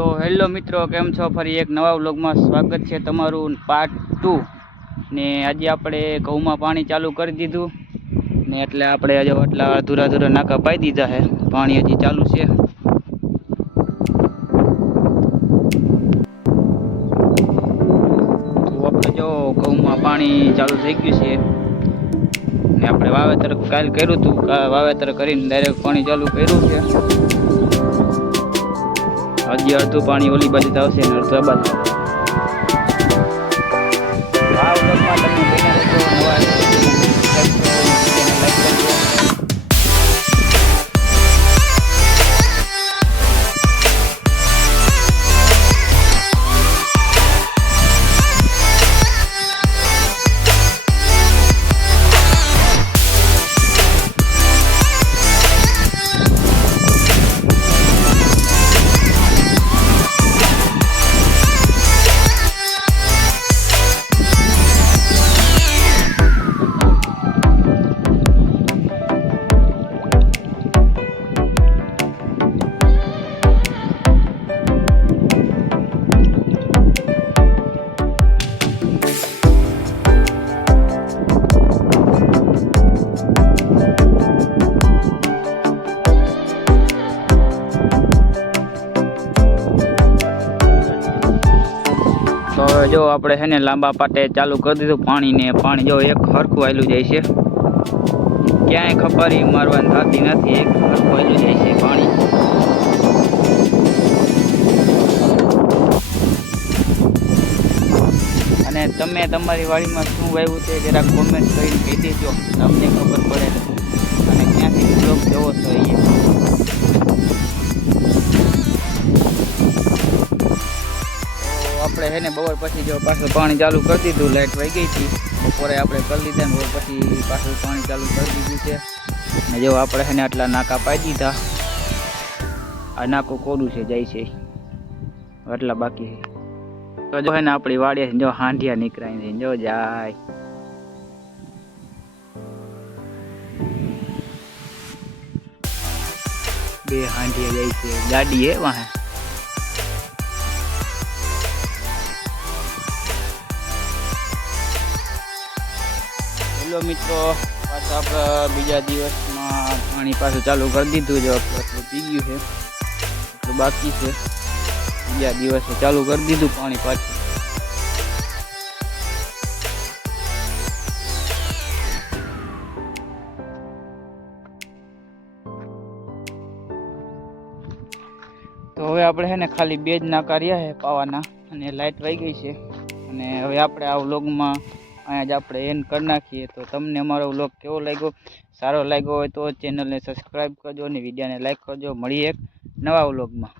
તો હેલો મિત્રો, કેમ છો? ફરી એક નવા વ્લોગમાં સ્વાગત છે તમારું, પાર્ટ 2 ને આજે આપણે ઘઉંમાં પાણી ચાલુ કરી દીધું ને એટલે આપણે આજે એટલા અધૂરા નાકા પાઈ દીધા છે. પાણી હજી ચાલુ છે. તો આપણે જો ઘઉંમાં પાણી ચાલુ થઈ ગયું છે ને આપણે વાવેતર કાલ કર્યું હતું. વાવેતર કરીને ડાયરેક્ટ પાણી ચાલુ કર્યું છે. હજી અડધું પાણી ઓલી બાજુ આવશે ને અડધું આ બાજુ. આ વ્લોગમાં તમે બન્યા રહેજો. નવા તો જો આપણે છે ને લાંબા પાટે ચાલુ કરી દીધું પાણી ને પાણી જો એક હરખું આવેલું જાય છે. ક્યાંય ખપારી મારવાની થતી નથી. એક હરખું આવેલું જાય છે પાણી. અને તમે તમારી વાડીમાં શું વાવ્યું તે જરા કોમેન્ટ કરીને કહી દેજો, તમને ખબર પડે અને ક્યાંથી બ્લોગ જોવો છો એ. આપણે છે ને બપોર પછી જો પાછું પાણી ચાલુ કરી દીધું. લાઇટ વહી ગઈ હતી. બપોરે આપણે કરી લીધા ને બપોર પછી પાછું પાણી ચાલુ કરી દીધું છે. ને જો આપણે છે ને આટલા નાકા પાઈ દીધા. આ નાકું કોરું છે, જાય છે આટલા બાકી છે. તો જો છે ને આપણી વાડીએ જો હાંડિયા નીકળાય છે. જો જાય બે હાંડિયા જાય છે. ગાડી હે વાહે. મિત્રો પાછું આપણે બીજા દિવસમાં પાણી પાછું ચાલુ કરી દીધું. જો એટલું પી ગયું છે, એટલું બાકી છે. બીજા દિવસે ચાલુ કરી દીધું પાણી પાછું. તો હવે આપણે છે ને ખાલી 2 જ નાકા રહ્યા છે પાવાના અને લાઇટ વહી ગઈ છે. અને હવે આપણે આ વ્લોગમાં અહીંયા જ આપણે એન્ડ કરી નાખીએ. તો તમને અમારો વ્લોગ કેવો લાગ્યો? સારો લાગ્યો હોય તો ચેનલને સબસ્ક્રાઈબ કરજો અને વિડીયોને લાઈક કરજો. મળીએ એક નવા વ્લોગમાં.